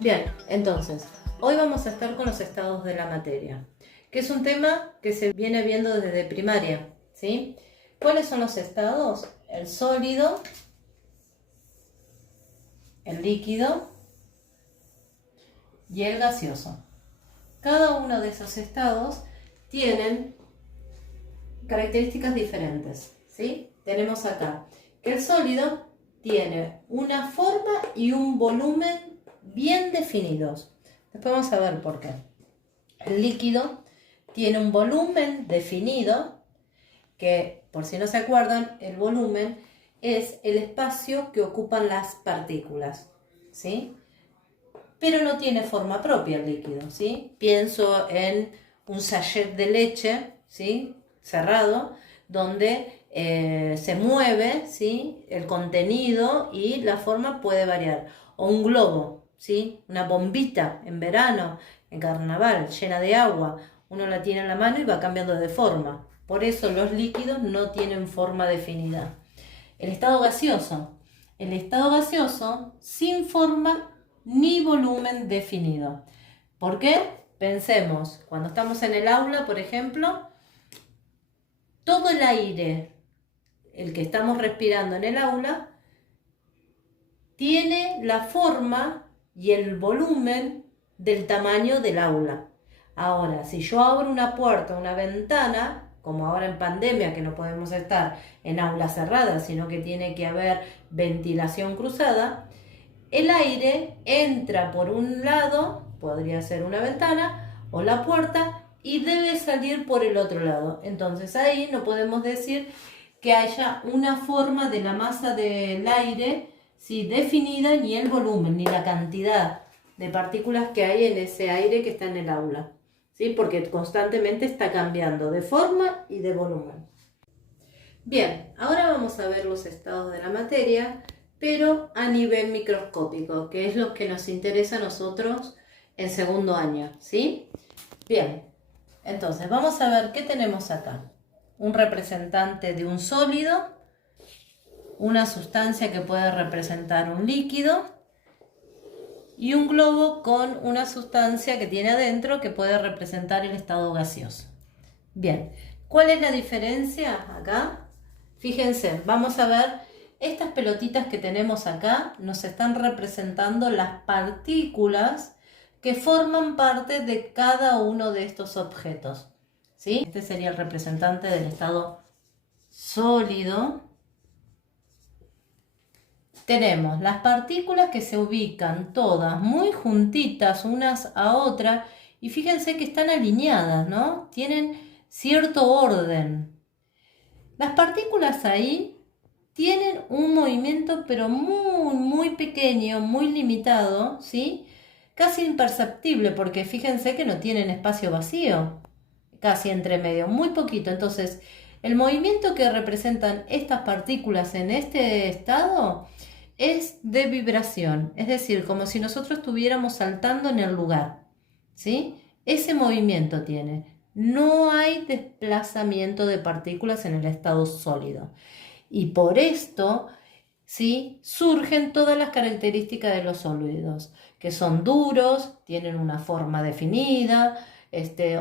Bien, entonces, hoy vamos a estar con los estados de la materia, que es un tema que se viene viendo desde primaria, ¿sí? ¿Cuáles son los estados? El sólido, el líquido y el gaseoso. Cada uno de esos estados tienen características diferentes, ¿sí? Tenemos acá que el sólido tiene una forma y un volumen bien definidos. Después vamos a ver por qué. El líquido tiene un volumen definido, que por si no se acuerdan, el volumen es el espacio que ocupan las partículas, ¿sí? Pero no tiene forma propia el líquido, ¿sí? Pienso en un sachet de leche, ¿sí? Cerrado, donde se mueve, ¿sí? El contenido y la forma puede variar. O un globo, ¿sí? Una bombita en verano, en carnaval, llena de agua. Uno la tiene en la mano y va cambiando de forma. Por eso los líquidos no tienen forma definida. El estado gaseoso. El estado gaseoso sin forma ni volumen definido. ¿Por qué? Pensemos, cuando estamos en el aula, por ejemplo, todo el aire, el que estamos respirando en el aula, tiene la forma y el volumen del tamaño del aula. Ahora, si yo abro una puerta, una ventana, como ahora en pandemia que no podemos estar en aulas cerradas, sino que tiene que haber ventilación cruzada, el aire entra por un lado, podría ser una ventana o la puerta, y debe salir por el otro lado. Entonces ahí no podemos decir que haya una forma de la masa del aire, ¿sí?, definida, ni el volumen, ni la cantidad de partículas que hay en ese aire que está en el aula, ¿sí?, porque constantemente está cambiando de forma y de volumen. Bien, ahora vamos a ver los estados de la materia, pero a nivel microscópico, que es lo que nos interesa a nosotros en segundo año, ¿sí? Bien, entonces vamos a ver qué tenemos acá. Un representante de un sólido, una sustancia que puede representar un líquido y un globo con una sustancia que tiene adentro que puede representar el estado gaseoso. Bien, ¿cuál es la diferencia acá? Fíjense, vamos a ver, estas pelotitas que tenemos acá nos están representando las partículas que forman parte de cada uno de estos objetos, ¿sí? Este sería el representante del estado sólido. Tenemos las partículas que se ubican todas muy juntitas unas a otras y fíjense que están alineadas, ¿no? Tienen cierto orden. Las partículas ahí tienen un movimiento pero muy pequeño, muy limitado, ¿sí? Casi imperceptible porque fíjense que no tienen espacio vacío, casi entre medio, muy poquito. Entonces, el movimiento que representan estas partículas en este estado es de vibración, es decir, como si nosotros estuviéramos saltando en el lugar, ¿sí? Ese movimiento tiene. No hay desplazamiento de partículas en el estado sólido. Y por esto, ¿sí?, surgen todas las características de los sólidos, que son duros, tienen una forma definida,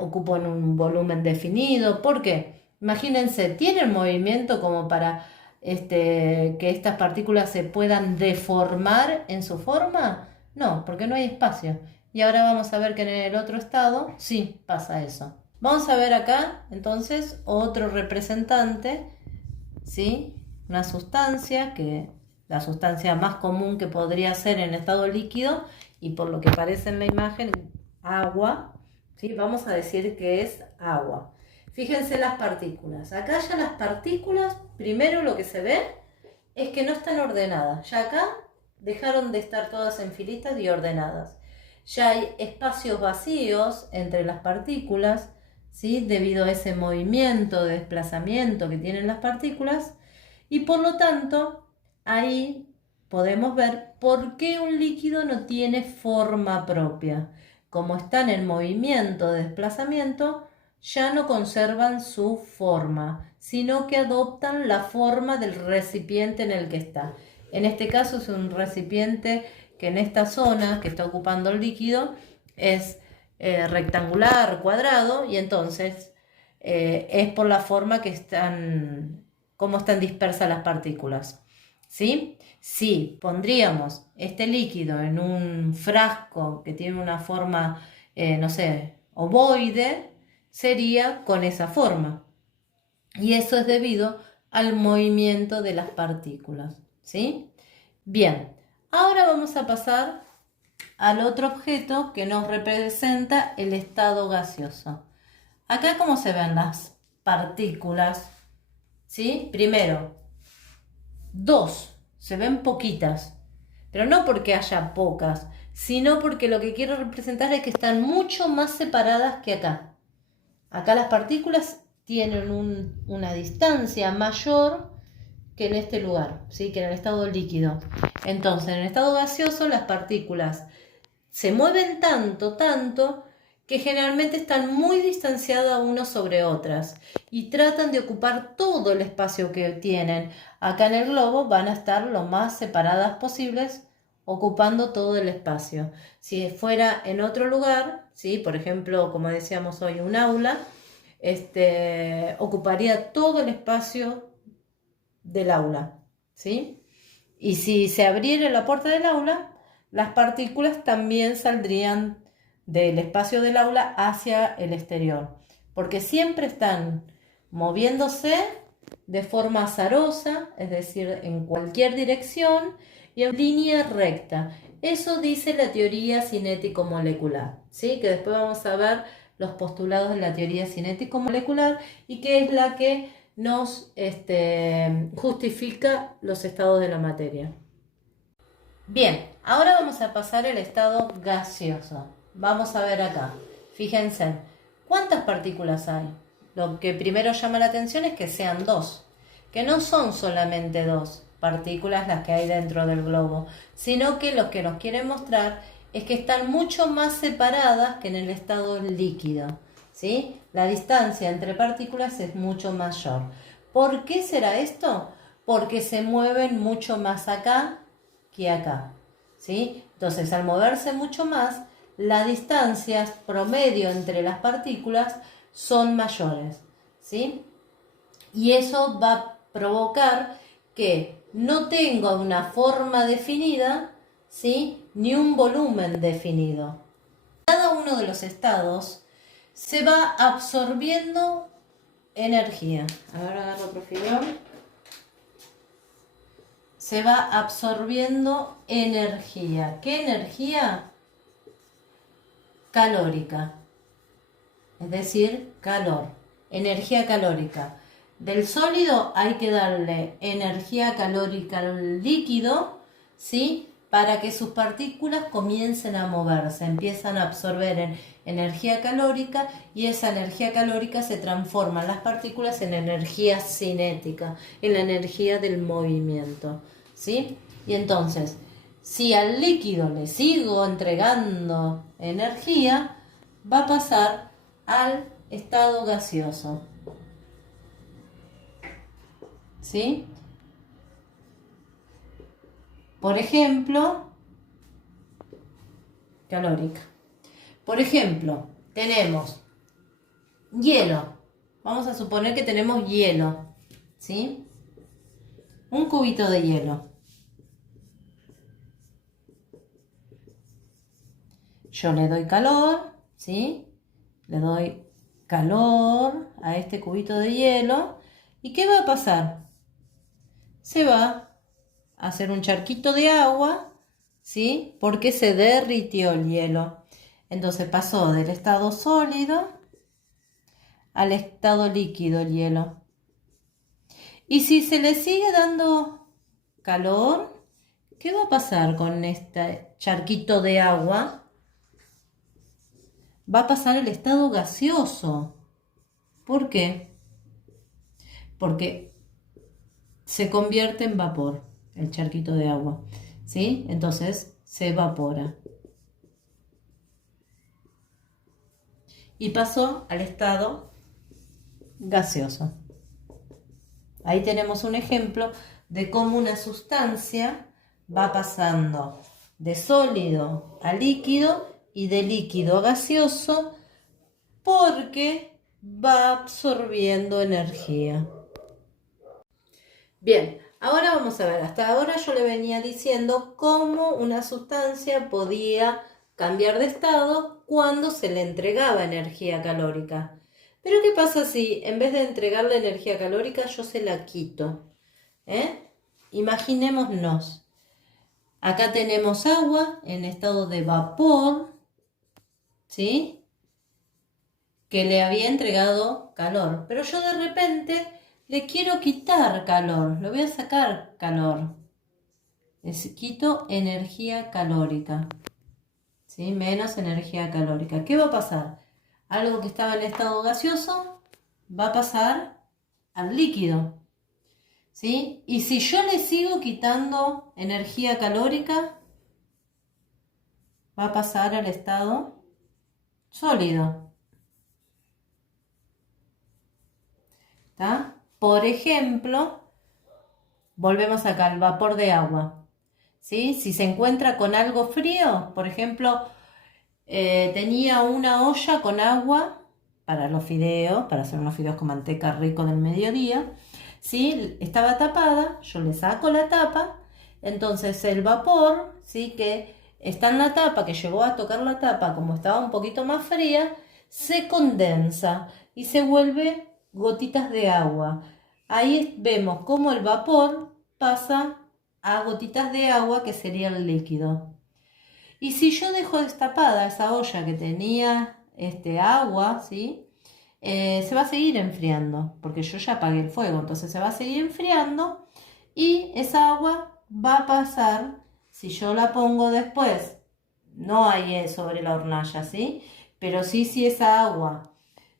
ocupan un volumen definido. ¿Por qué? Imagínense, ¿tienen movimiento como para que estas partículas se puedan deformar en su forma? No, porque no hay espacio. Y ahora vamos a ver que en el otro estado sí pasa eso. Vamos a ver acá, entonces, otro representante, ¿sí? Una sustancia, que la sustancia más común que podría ser en estado líquido, y por lo que parece en la imagen, agua, ¿sí? Vamos a decir que es agua. Fíjense las partículas. Acá ya las partículas, primero lo que se ve es que no están ordenadas. Ya acá dejaron de estar todas en filitas y ordenadas. Ya hay espacios vacíos entre las partículas, ¿sí?, debido a ese movimiento de desplazamiento que tienen las partículas, y por lo tanto ahí podemos ver por qué un líquido no tiene forma propia. Como están en movimiento de desplazamiento, ya no conservan su forma, sino que adoptan la forma del recipiente en el que está. En este caso es un recipiente que en esta zona que está ocupando el líquido es rectangular, cuadrado, y entonces es por la forma que están, cómo están dispersas las partículas. ¿Sí? Si pondríamos este líquido en un frasco que tiene una forma, no sé, ovoide, sería con esa forma. Y eso es debido al movimiento de las partículas. ¿Sí? Bien, ahora vamos a pasar al otro objeto que nos representa el estado gaseoso. Acá cómo se ven las partículas, ¿sí? Primero, dos, se ven poquitas, pero no porque haya pocas, sino porque lo que quiero representar es que están mucho más separadas que acá. Acá las partículas tienen una distancia mayor que en este lugar, ¿sí? Que en el estado líquido. Entonces, en el estado gaseoso las partículas se mueven tanto, que generalmente están muy distanciadas unas sobre otras y tratan de ocupar todo el espacio que tienen. Acá en el globo van a estar lo más separadas posibles, ocupando todo el espacio. Si fuera en otro lugar, ¿sí? Por ejemplo, como decíamos hoy, un aula, ocuparía todo el espacio del aula, ¿sí? Y si se abriera la puerta del aula, las partículas también saldrían del espacio del aula hacia el exterior, porque siempre están moviéndose de forma azarosa, es decir, en cualquier dirección y en línea recta. Eso dice la teoría cinético-molecular, ¿sí? Que después vamos a ver los postulados de la teoría cinético-molecular y que es la que nos justifica los estados de la materia. Bien, ahora vamos a pasar al estado gaseoso. Vamos a ver acá. Fíjense, ¿cuántas partículas hay? Lo que primero llama la atención es que sean dos, que no son solamente dos partículas las que hay dentro del globo, sino que lo que nos quiere mostrar es que están mucho más separadas que en el estado líquido, ¿sí? La distancia entre partículas es mucho mayor. ¿Por qué será esto? Porque se mueven mucho más acá que acá, ¿sí? Entonces, al moverse mucho más, las distancias promedio entre las partículas son mayores, ¿sí? Y eso va a provocar que no tenga una forma definida, ¿sí? Ni un volumen definido. Cada uno de los estados se va absorbiendo energía. Ahora agarro otro filón. Se va absorbiendo energía. ¿Qué energía? Calórica. Es decir, calor. Energía calórica. Del sólido hay que darle energía calórica al líquido, ¿sí? Para que sus partículas comiencen a moverse, empiezan a absorber energía calórica y esa energía calórica se transforma en las partículas en energía cinética, en la energía del movimiento, ¿sí? Y entonces, si al líquido le sigo entregando energía, va a pasar al estado gaseoso, ¿sí? Por ejemplo, calórica. Por ejemplo, tenemos hielo. Vamos a suponer que tenemos hielo, ¿sí? Un cubito de hielo. Yo le doy calor, ¿sí? Le doy calor a este cubito de hielo. ¿Y qué va a pasar? Se va a hacer un charquito de agua, ¿sí? Porque se derritió el hielo. Entonces pasó del estado sólido al estado líquido el hielo. Y si se le sigue dando calor, ¿qué va a pasar con este charquito de agua? Va a pasar al estado gaseoso. ¿Por qué? Porque se convierte en vapor el charquito de agua, ¿sí? Entonces se evapora. Y pasó al estado gaseoso. Ahí tenemos un ejemplo de cómo una sustancia va pasando de sólido a líquido y de líquido a gaseoso porque va absorbiendo energía. Bien, ahora vamos a ver, hasta ahora yo le venía diciendo cómo una sustancia podía cambiar de estado cuando se le entregaba energía calórica. Pero ¿qué pasa si en vez de entregarle energía calórica yo se la quito? Imaginémonos, acá tenemos agua en estado de vapor, ¿sí? Que le había entregado calor, pero yo de repente le quiero quitar calor, le voy a sacar calor. Les quito energía calórica, ¿sí? Menos energía calórica. ¿Qué va a pasar? Algo que estaba en estado gaseoso va a pasar al líquido, ¿sí? Y si yo le sigo quitando energía calórica, va a pasar al estado sólido. ¿Está? Por ejemplo, volvemos acá al vapor de agua, ¿sí? Si se encuentra con algo frío, por ejemplo, tenía una olla con agua para los fideos, para hacer unos fideos con manteca rico del mediodía, ¿sí? Estaba tapada, yo le saco la tapa, entonces el vapor, ¿sí? Que está en la tapa, que llegó a tocar la tapa, como estaba un poquito más fría, se condensa y se vuelve gotitas de agua. Ahí vemos cómo el vapor pasa a gotitas de agua, que sería el líquido. Y si yo dejo destapada esa olla que tenía agua, ¿sí? Se va a seguir enfriando, porque yo ya apagué el fuego, entonces se va a seguir enfriando y esa agua va a pasar, si yo la pongo después, no ahí sobre la hornalla, ¿sí? Pero sí, si esa agua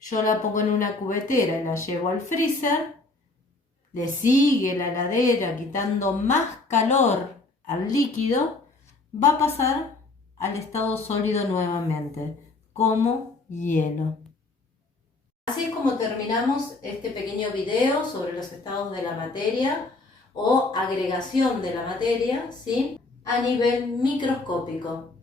yo la pongo en una cubetera y la llevo al freezer, le sigue la heladera quitando más calor al líquido, va a pasar al estado sólido nuevamente, como hielo. Así es como terminamos este pequeño video sobre los estados de la materia o agregación de la materia, ¿sí? A nivel microscópico.